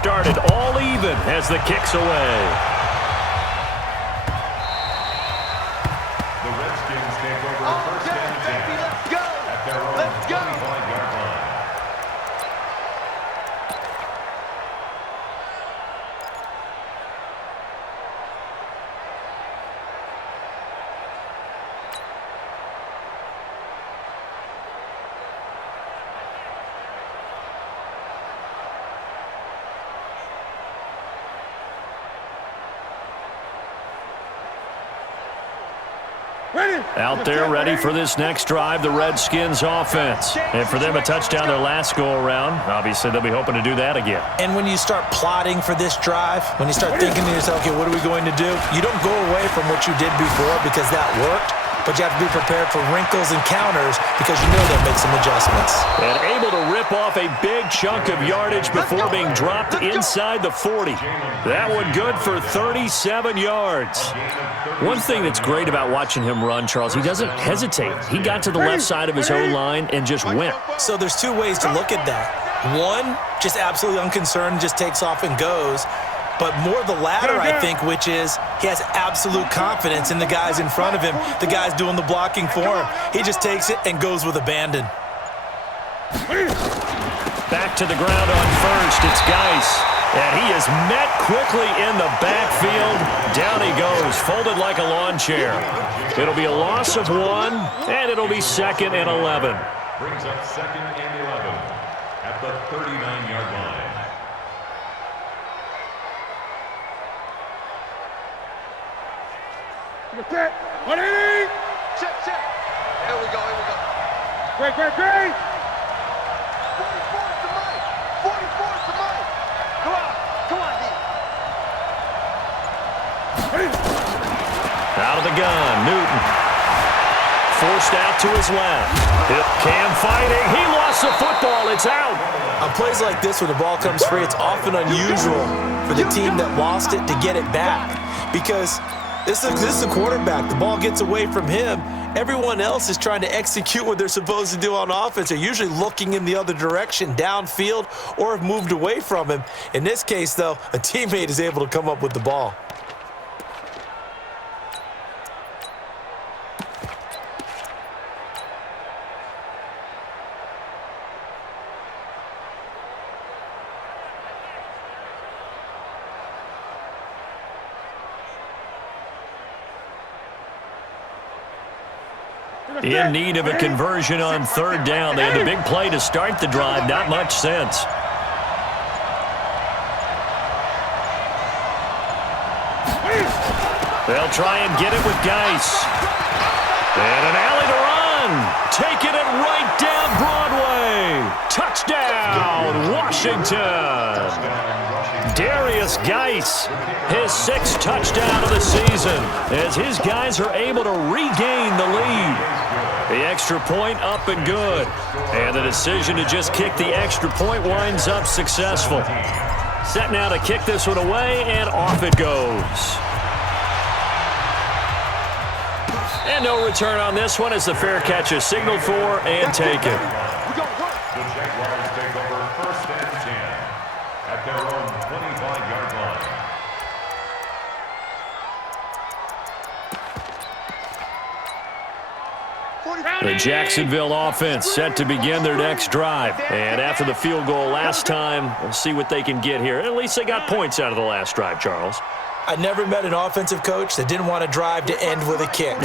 started all even as the kick's away. The Redskins take over first and 10 at their own 25-yard line. Out there ready for this next drive, the Redskins offense. And for them, a touchdown their last go-around. Obviously, they'll be hoping to do that again. And when you start plotting for this drive, when you start thinking to yourself, okay, what are we going to do? You don't go away from what you did before because that worked, but you have to be prepared for wrinkles and counters because you know they'll make some adjustments. And able to rip off a big chunk of yardage before being dropped inside the 40. That one good for 37 yards. One thing that's great about watching him run, Charles, he doesn't hesitate. He got to the left side of his O-line and just went. So there's two ways to look at that. One, just absolutely unconcerned, just takes off and goes. But more the latter, I think, which is he has absolute confidence in the guys in front of him, the guys doing the blocking for him. He just takes it and goes with abandon. Back to the ground on first. It's Geis. And he is met quickly in the backfield. Down he goes, folded like a lawn chair. It'll be a loss of 1, and it'll be 2nd and 11. Brings up 2nd and 11 at the 39-yard line. Check, 180. Check. Here we go. Great. 44 to Mike. 44 to Mike. Come on, D. Out of the gun, Newton. Forced out to his left. Cam fighting. He lost the football. It's out. On plays like this, when the ball comes free, it's often unusual for the team that lost it to get it back because this is the quarterback. The ball gets away from him. Everyone else is trying to execute what they're supposed to do on offense. They're usually looking in the other direction, downfield, or have moved away from him. In this case, though, a teammate is able to come up with the ball. In need of a conversion on 3rd down. They had the big play to start the drive. Not much sense. They'll try and get it with Geis. And an alley to run. Taking it right down Broadway. Touchdown, Washington. Darius Geis, his 6th touchdown of the season, as his guys are able to regain the lead. The extra point up and good. And the decision to just kick the extra point winds up successful. Set now to kick this one away, and off it goes. And no return on this one as the fair catch is signaled for and taken. The Jaguars take over first and 10 at their own 25-yard line. The Jacksonville offense set to begin their next drive. And after the field goal last time, we'll see what they can get here. At least they got points out of the last drive, Charles. I never met an offensive coach that didn't want to drive to end with a kick.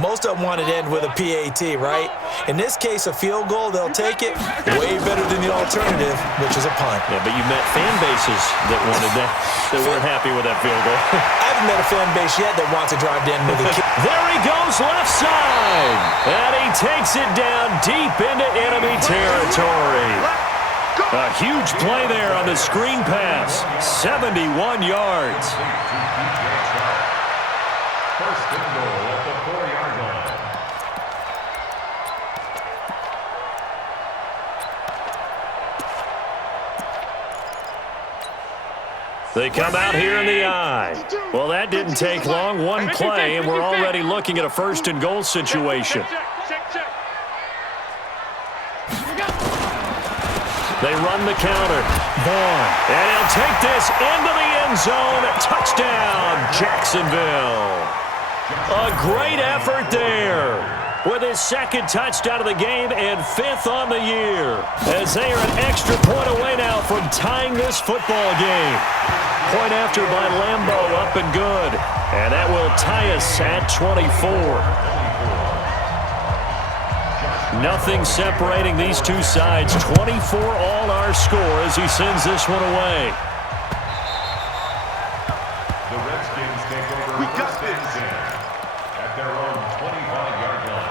Most of them wanted to end with a PAT, right? In this case, a field goal, they'll take it way better than the alternative, which is a punt. Yeah, but you met fan bases that wanted that, that weren't happy with that field goal. I haven't met a fan base yet that wants to drive to end with a kick. There he goes, left side. And he takes it down deep into enemy territory. A huge play there on the screen pass. 71 yards. First and goal at the 4-yard line. They come out here in the eye. Well, that didn't take long. One play, and we're already looking at a 1st and goal situation. They run the counter. Vaughn. And he'll take this into the end zone. Touchdown, Jacksonville. A great effort there, with his second touchdown of the game and 5th on the year, as they are an extra point away now from tying this football game. Point after by Lambo, up and good. And that will tie us at 24. Nothing separating these two sides. 24 all our score as he sends this one away. The Redskins take over first and 10 at their own 25-yard line.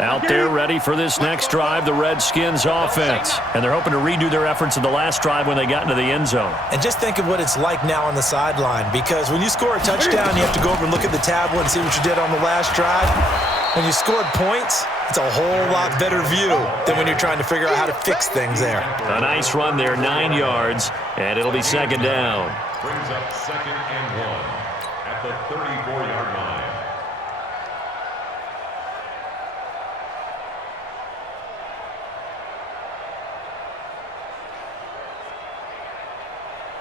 Out there ready for this next drive, the Redskins offense. And they're hoping to redo their efforts in the last drive when they got into the end zone. And just think of what it's like now on the sideline, because when you score a touchdown, you have to go over and look at the tablet and see what you did on the last drive. When you scored points, it's a whole lot better view than when you're trying to figure out how to fix things there. A nice run there, 9 yards, and it'll be second down. Brings up 2nd and 1 at the 34-yard line.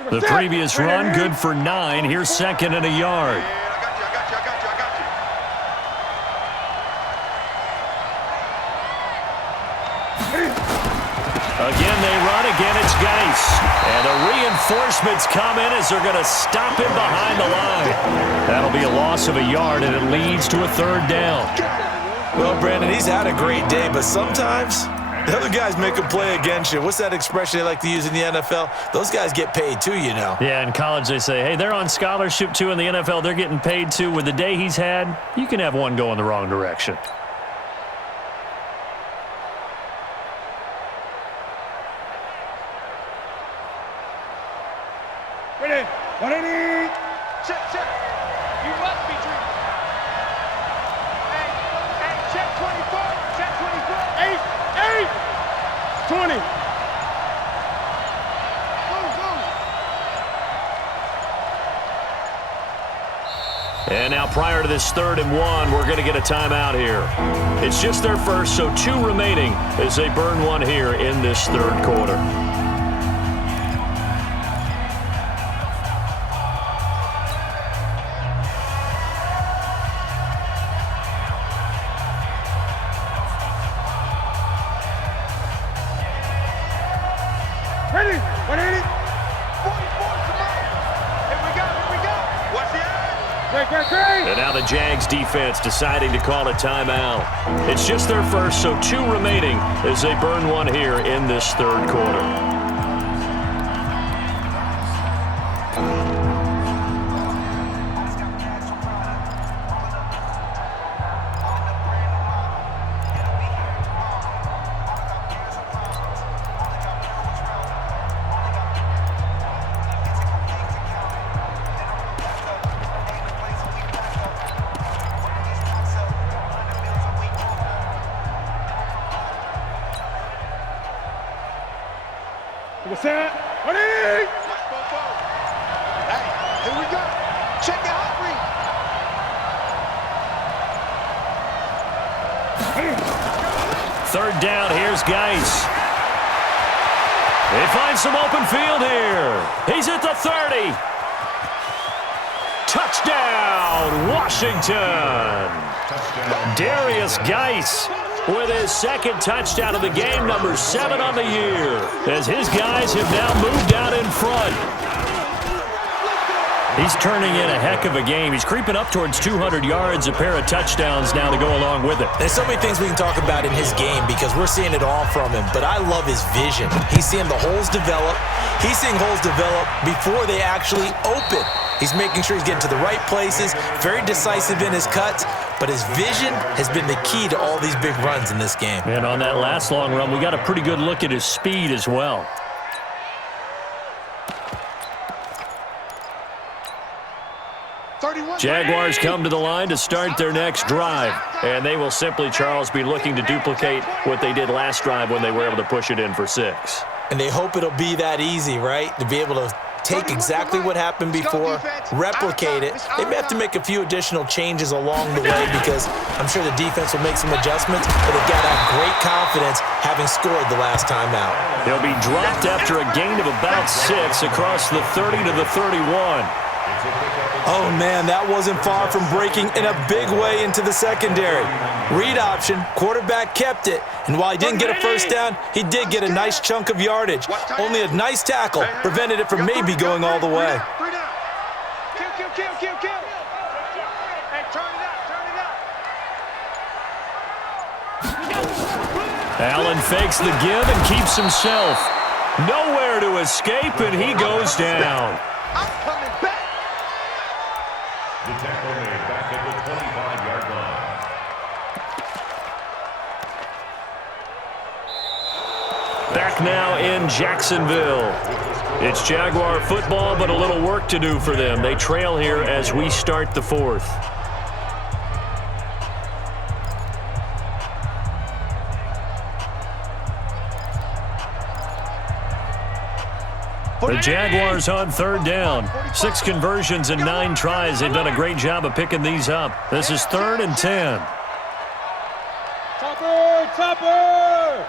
The previous run, good for 9. Here's 2nd and a yard. I got you. Again, they run. Again, it's Geis. And the reinforcements come in as they're going to stop him behind the line. That'll be a loss of a yard, and it leads to a 3rd down. Well, Brandon, he's had a great day, but sometimes the other guys make a play against you. What's that expression they like to use in the NFL? Those guys get paid too, you know. Yeah, in college they say, hey, they're on scholarship too. In the NFL, they're getting paid too. With the day he's had, you can have one go in the wrong direction. Ready. 180. Check. You must be dreaming. Hey, check 24. Check 24. 8. 20. And now prior to this 3rd and 1, we're going to get a timeout here. It's just their first, so 2 remaining as they burn one here in this 3rd quarter. Ready. 180. 44 come on. Here we go. What's the end? Great. And now the Jags defense deciding to call a timeout. It's just their first, so 2 remaining as they burn one here in this 3rd quarter. Set. 180. Hey, here we go. Check the hot read. 3rd down, here's Geis. They find some open field here. He's at the 30. Touchdown, Washington. Darius Geis with his 2nd touchdown of the game, number 7 on the year, as his guys have now moved out in front. He's turning in a heck of a game. He's creeping up towards 200 yards, a pair of touchdowns now to go along with it. There's so many things we can talk about in his game because we're seeing it all from him, but I love his vision. He's seeing the holes develop. He's seeing holes develop before they actually open. He's making sure he's getting to the right places, very decisive in his cuts, but his vision has been the key to all these big runs in this game. And on that last long run, we got a pretty good look at his speed as well. 31. Jaguars come to the line to start their next drive. And they will simply, Charles, be looking to duplicate what they did last drive when they were able to push it in for 6. And they hope it'll be that easy, right? To be able to take exactly what happened before, replicate it. They may have to make a few additional changes along the way because I'm sure the defense will make some adjustments, but they've got to have great confidence having scored the last time out. They'll be dropped after a gain of about 6 across the 30 to the 31. Oh, man, that wasn't far from breaking in a big way into the secondary. Read option, quarterback kept it, and while he didn't get a first down, he did get a nice chunk of yardage. Only a nice tackle prevented it from maybe going all the way. Kill. Hey, turn it up. Allen fakes the give and keeps himself. Nowhere to escape, and he goes down. I'm coming back. The tackle made back at the 25-yard line. Back now in Jacksonville. It's Jaguar football, but a little work to do for them. They trail here as we start the 4th. The Jaguars on 3rd down. 6 conversions and 9 tries. They've done a great job of picking these up. This is 3rd and 10. Topper!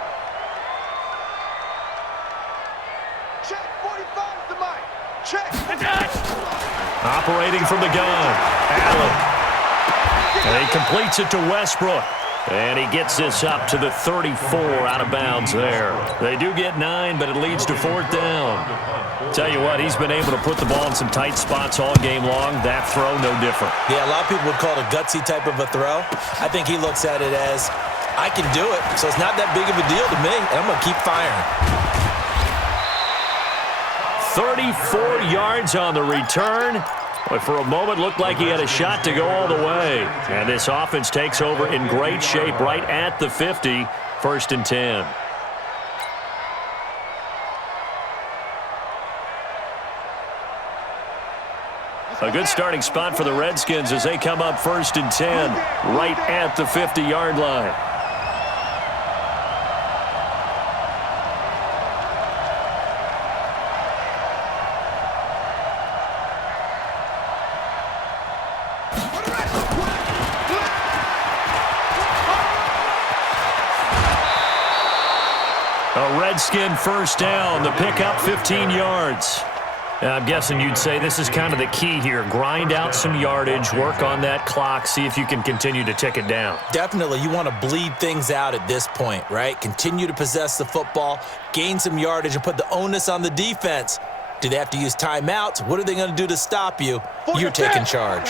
Check 45 to Mike. Check. Operating from the gun. Allen. And he completes it to Westbrook. And he gets this up to the 34 out of bounds there. They do get 9, but it leads to 4th down. Tell you what, he's been able to put the ball in some tight spots all game long. That throw, no different. Yeah, a lot of people would call it a gutsy type of a throw. I think he looks at it as, I can do it, so it's not that big of a deal to me, and I'm going to keep firing. 34 yards on the return. But for a moment, looked like he had a shot to go all the way. And this offense takes over in great shape right at the 50, 1st and 10. A good starting spot for the Redskins as they come up 1st and 10, right at the 50-yard line. A Redskin first down, the pickup 15 yards. I'm guessing you'd say this is kind of the key here. Grind out some yardage, work on that clock, see if you can continue to tick it down. Definitely, you want to bleed things out at this point, right? Continue to possess the football, gain some yardage, and put the onus on the defense. Do they have to use timeouts? What are they going to do to stop you? You're taking charge.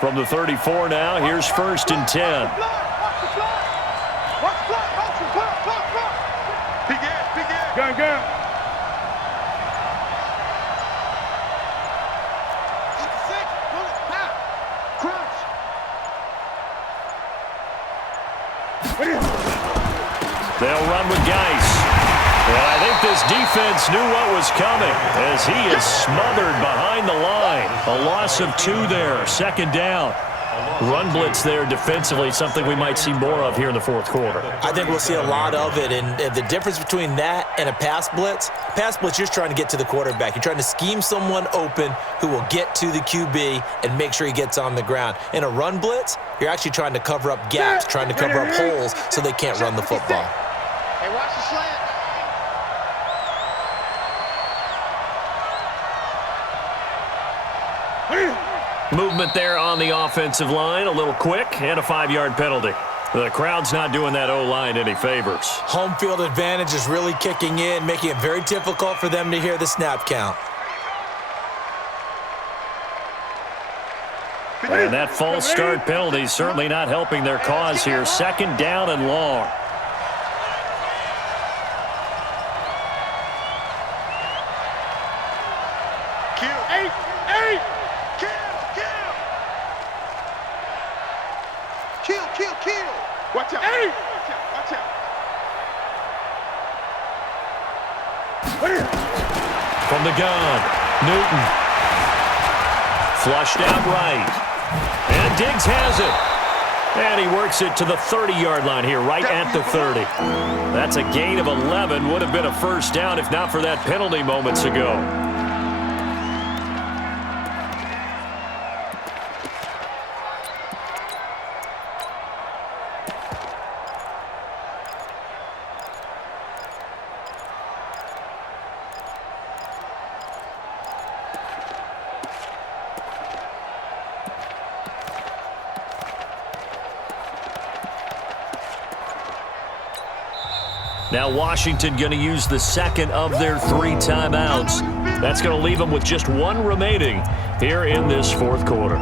From the 34 now, here's 1st and 10. Gun. They'll run with Geis. And I think this defense knew what was coming as he is smothered behind the line. A loss of 2 there, 2nd down. Run blitz there defensively, something we might see more of here in the 4th quarter. I think we'll see a lot of it, and the difference between that and a pass blitz, you're just trying to get to the quarterback. You're trying to scheme someone open who will get to the QB and make sure he gets on the ground. In a run blitz, you're actually trying to cover up gaps, trying to cover up holes so they can't run the football. Hey, watch the slant. Movement there on the offensive line, a little quick, and a 5-yard penalty. The crowd's not doing that O-line any favors. Home field advantage is really kicking in, making it very difficult for them to hear the snap count. And that false start penalty certainly not helping their cause here. 2nd down and long. Kill. Watch out. Hey. Watch out. From the gun, Newton. Flushed out right. And Diggs has it. And he works it to the 30-yard line here, right at the 30. That's a gain of 11. Would have been a first down if not for that penalty moments ago. Now Washington going to use the second of their 3 timeouts. That's going to leave them with just 1 remaining here in this fourth quarter.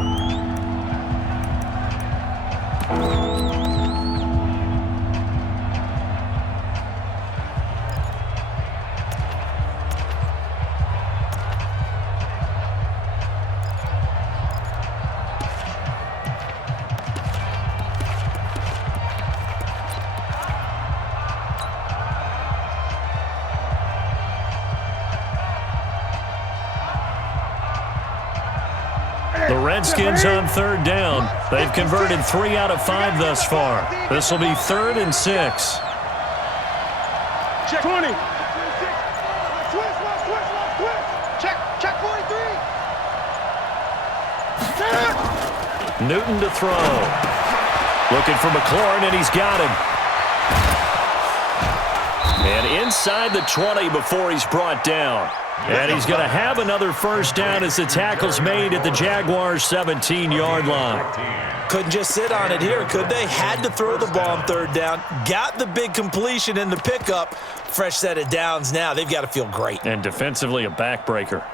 The Redskins on third down. They've converted 3 out of 5 thus far. This will be 3rd and 6. Check 20. Check 43. Newton to throw. Looking for McLaurin, and he's got him. And inside the 20 before he's brought down. And he's going to have another first down as the tackle's made at the Jaguars' 17-yard line. Couldn't just sit on it here, could they? Had to throw the ball on third down. Got the big completion in the pickup. Fresh set of downs now. They've got to feel great. And defensively, a backbreaker.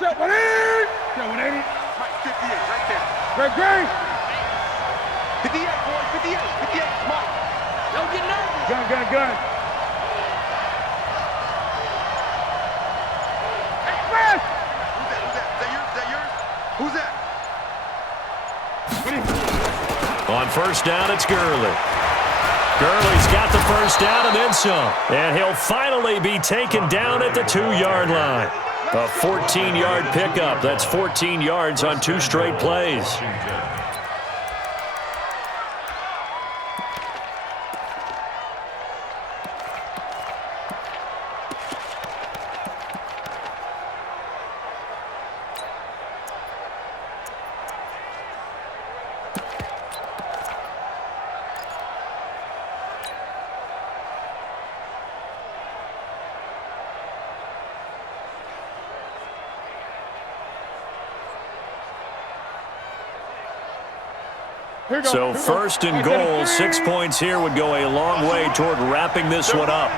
Check 180. Check 180. Right, 58, right there. Great. 58, boys, 58, 58, come on. Don't get nervous. Gun. Express. Who's that? Who's that? On first down, it's Gurley. Gurley's got the first down and then some. And he'll finally be taken down at the 2-yard line. A 14-yard pickup. That's 14 yards on 2 straight plays. So first and goal, 6 points here would go a long way toward wrapping this one up.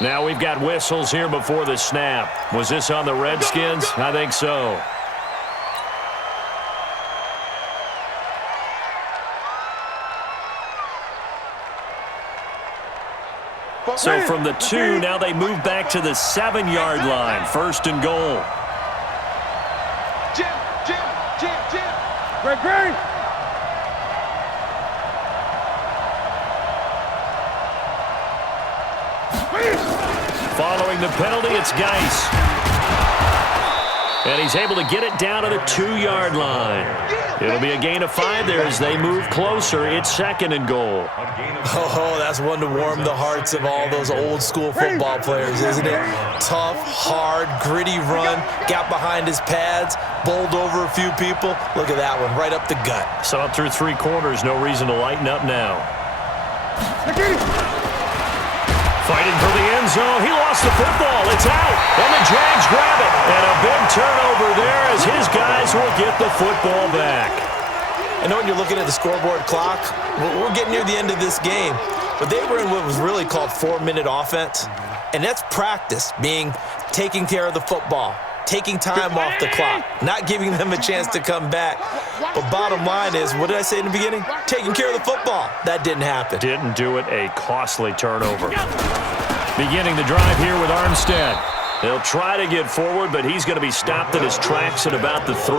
Now we've got whistles here before the snap. Was this on the Redskins? I think so. So from the 2, now they move back to the 7-yard line. First and goal. Jim. Great. Following the penalty, it's Geis. And he's able to get it down to the 2-yard line. It'll be a gain of 5 there as they move closer. It's 2nd and goal. Oh, that's one to warm the hearts of all those old-school football players, isn't it? Tough, hard, gritty run. Got behind his pads, bowled over a few people. Look at that one, right up the gut. So up through 3 quarters, no reason to lighten up now. Fighting for the end zone. He lost the football. It's out. And the Jags grab it. And a big turnover there as his guys will get the football back. I know when you're looking at the scoreboard clock, we're getting near the end of this game. But they were in what was really called 4-minute offense. And that's practice, meaning taking care of the football, taking time off the clock, not giving them a chance to come back. But bottom line is, what did I say in the beginning? Taking care of the football. That didn't happen. Didn't do it. A costly turnover. Beginning the drive here with Armstead. He'll try to get forward, but he's going to be stopped in his tracks at about the 3.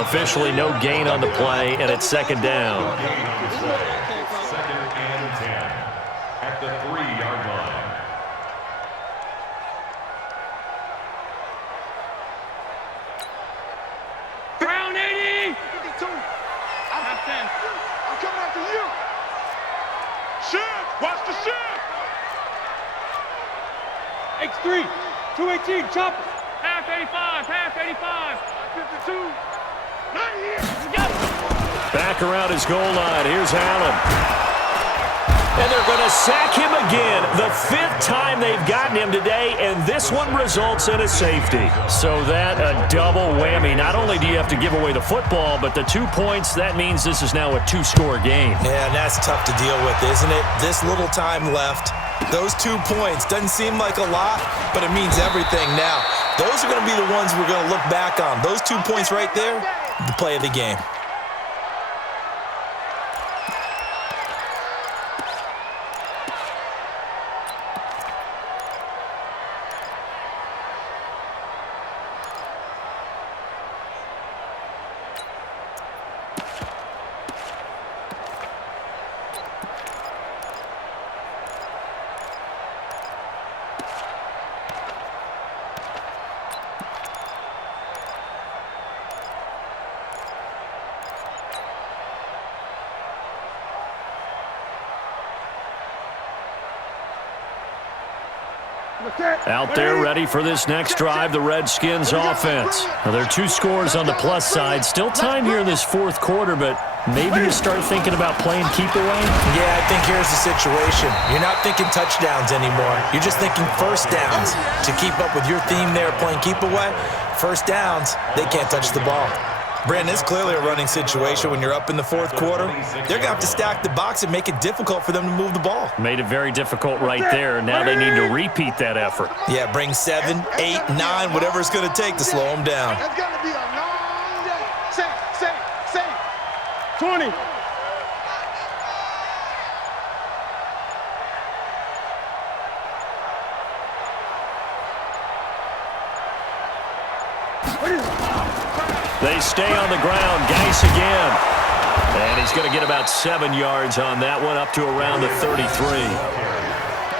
Officially no gain on the play, and it's second down. Second and 10 at the 3-yard line. Brown 80. 52. I'm coming after you. Shift. Watch the shift. X3. 218. Chopper. Half 85. Half 85. 52. Not here. Back around his goal line. Here's Allen. And they're going to sack him again. The 5th time they've gotten him today, and this one results in a safety. So that a double whammy. Not only do you have to give away the football, but the 2 points, that means this is now a 2-score game. Yeah, and that's tough to deal with, isn't it? This little time left. Those 2 points doesn't seem like a lot, but it means everything now. Those are going to be the ones we're going to look back on. Those 2 points right there, the play of the game. Out there ready for this next drive, the Redskins offense. Now, there are 2 scores on the plus side. Still time here in this 4th quarter, but maybe you start thinking about playing keep away? Yeah, I think here's the situation. You're not thinking touchdowns anymore. You're just thinking first downs. To keep up with your theme there, playing keep away, first downs, they can't touch the ball. Brandon, it's clearly a running situation when you're up in the 4th quarter. They're going to have to stack the box and make it difficult for them to move the ball. Made it very difficult right there. Now they need to repeat that effort. Yeah, bring 7, 8, 9, whatever it's going to take to slow them down. That's going to be a long day. Say. 20. They stay on the ground. Geis again. And he's going to get about 7 yards on that one, up to around the 33.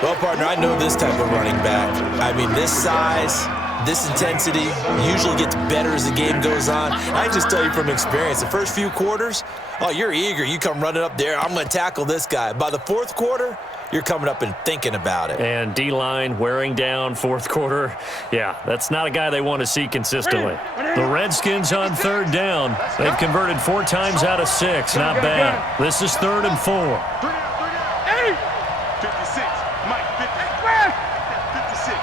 Well, partner, I know this type of running back. I mean, this size, this intensity usually gets better as the game goes on. I just tell you from experience, the first few quarters, oh, you're eager. You come running up there, I'm going to tackle this guy. By the 4th quarter, you're coming up and thinking about it. And D-line wearing down 4th quarter. Yeah, that's not a guy they want to see consistently. The Redskins on 3rd down. They've converted 4 times out of 6. Not bad. This is 3rd and 4. 56. Mike, 56.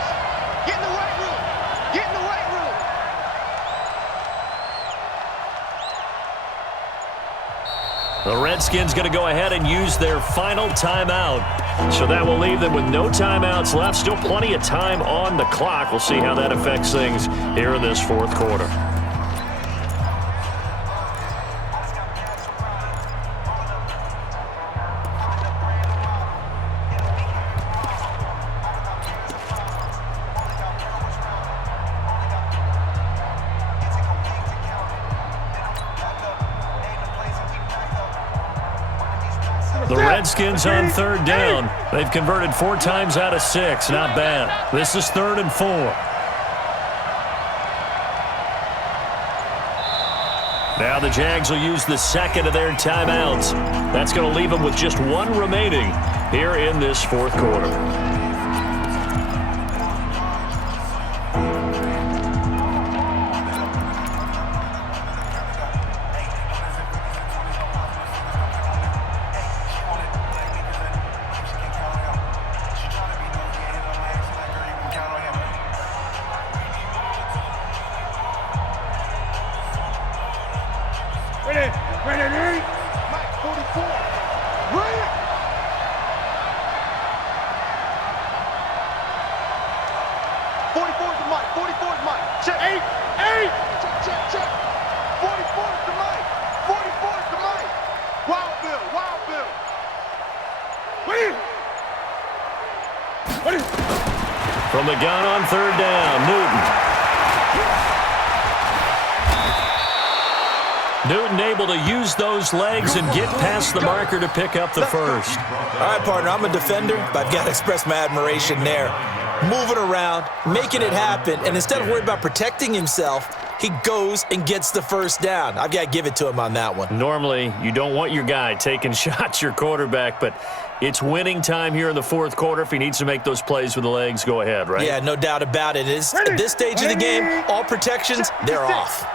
Get in the right room. Get in the right room. The Redskins going to go ahead and use their final timeout. So that will leave them with no timeouts left. Still plenty of time on the clock. We'll see how that affects things here in this 4th quarter. The Redskins on 3rd down. They've converted 4 times out of 6. Not bad. This is 3rd and 4. Now the Jags will use the 2nd of their timeouts. That's going to leave them with just 1 remaining here in this 4th quarter. Ready. Mike, 44. Run it. 44 to Mike. 44 to Mike. Check. 8. Check. 44 to Mike. 44 to Mike. Wild Bill. Wait. From From the gun on third down, Newton able to use those legs and get past the marker to pick up the first. All right, partner, I'm a defender, but I've got to express my admiration there. Moving around, making it happen, and instead of worrying about protecting himself, he goes and gets the first down. I've got to give it to him on that one. Normally, you don't want your guy taking shots, your quarterback, but it's winning time here in the fourth quarter. If he needs to make those plays with the legs, go ahead, right? Yeah, no doubt about it. At this stage of the game, all protections, they're off.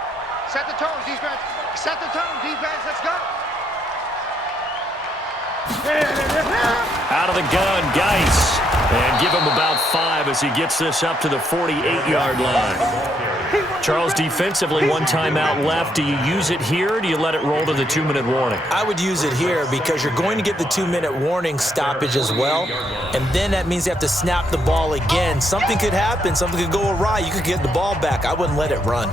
Set the tone, defense. Set the tone, defense. Let's go. Out of the gun, Geis. And give him about 5 as he gets this up to the 48-yard line. Charles, defensively, 1 timeout left. Do you use it here, or do you let it roll to the 2-minute warning? I would use it here because you're going to get the 2-minute warning stoppage as well, and then that means you have to snap the ball again. Something could happen. Something could go awry. You could get the ball back. I wouldn't let it run.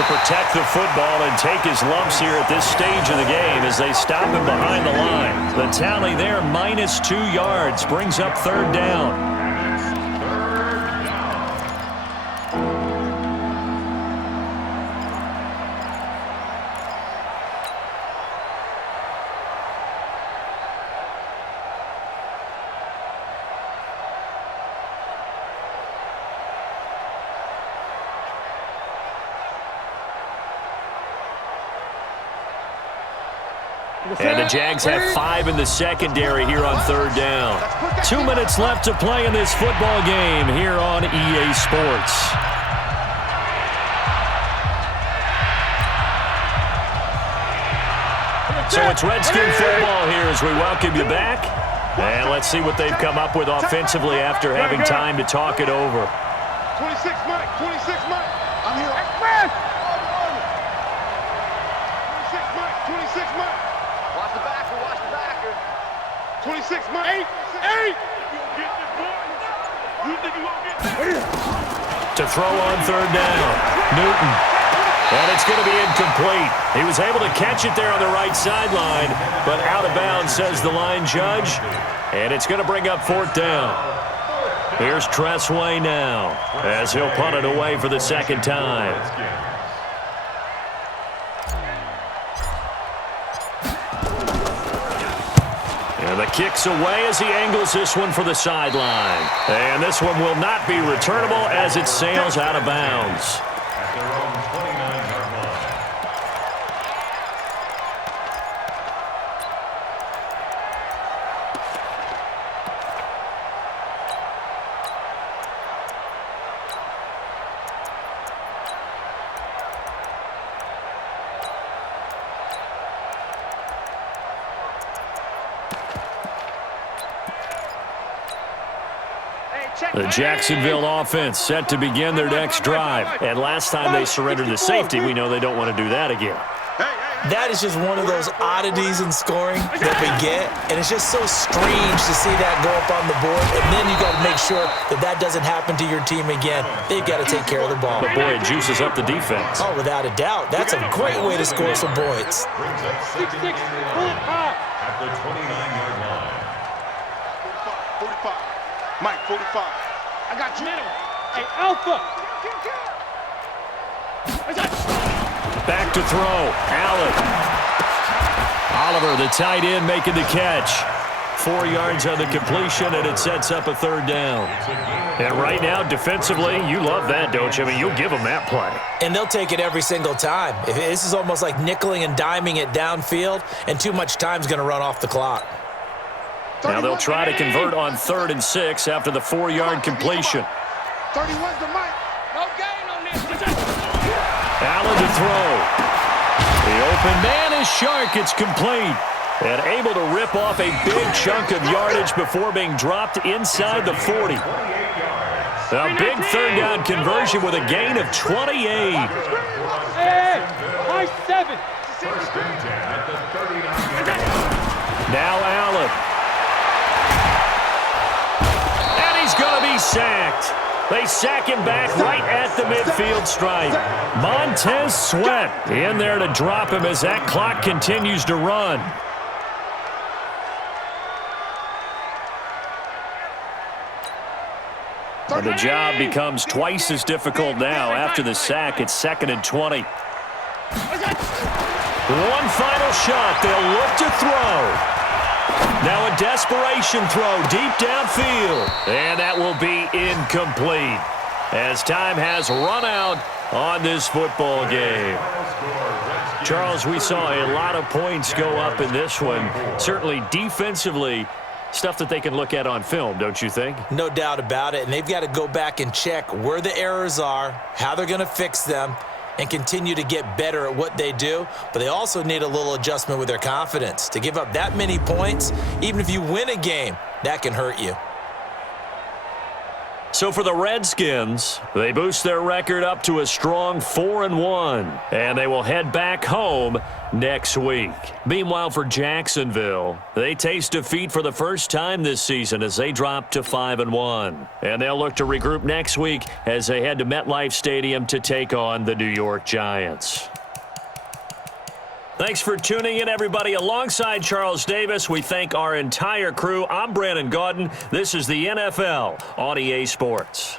Protect the football and take his lumps here at this stage of the game as they stop him behind the line. The tally there, -2 yards, brings up third down. And the Jags have 5 in the secondary here on third down. 2 minutes left to play in this football game here on EA Sports. So it's Redskin football here as we welcome you back. And let's see what they've come up with offensively after having time to talk it over. 26 Mike, 26 Mike. I'm here. Express! 26 Mike, 26 Mike. Watch the backer, watch the backer. 26 Mike. 8! You think you won't get that? To throw on third down, Newton. And it's going to be incomplete. He was able to catch it there on the right sideline, but out of bounds, says the line judge. And it's going to bring up fourth down. Here's Tressway now as he'll punt it away for the second time. And the kick's away as he angles this one for the sideline. And this one will not be returnable as it sails out of bounds. At their own 29-yard line. The Jacksonville offense set to begin their next drive. And last time they surrendered the safety, we know they don't want to do that again. That is just one of those oddities in scoring that we get, and it's just so strange to see that go up on the board, and then you got to make sure that that doesn't happen to your team again. They've got to take care of the ball. But boy, it juices up the defense. Oh, without a doubt. That's a great way to score some points. Brings up second and 10 at the 29-yard line. 45. Mike, 45. I got you. Middle. Hey, Alpha. Back to throw. Allen. Oliver, the tight end, making the catch. 4 yards on the completion, and it sets up a third down. And right now, defensively, you love that, don't you? I mean, you'll give them that play. And they'll take it every single time. This is almost like nickeling and diming it downfield, and too much time's going to run off the clock. Now they'll try to convert on 3rd and 6 after the 4-yard completion. 31's the Mike. No gain on this. Allen to throw. The open man is Shark. It's complete. And able to rip off a big chunk of yardage before being dropped inside the 40. A big third down conversion with a gain of 28. Hey, high 7. First and 10 at the 39. Now Allen. And he's going to be sacked. They sack him back right at the midfield stripe. Montez Sweat in there to drop him as that clock continues to run. And the job becomes twice as difficult now. After the sack, it's 2nd and 20. One final shot. They'll look to throw. Now a desperation throw deep downfield. And that will be incomplete as time has run out on this football game. Charles, we saw a lot of points go up in this one. Certainly defensively, stuff that they can look at on film, don't you think? No doubt about it, and they've got to go back and check where the errors are, how they're going to fix them, and continue to get better at what they do. But they also need a little adjustment with their confidence. To give up that many points, even if you win a game, that can hurt you. So for the Redskins, they boost their record up to a strong 4-1, and they will head back home next week. Meanwhile, for Jacksonville, they taste defeat for the first time this season as they drop to 5-1. And they'll look to regroup next week as they head to MetLife Stadium to take on the New York Giants. Thanks for tuning in, everybody. Alongside Charles Davis, we thank our entire crew. I'm Brandon Gaudin. This is the NFL on EA Sports.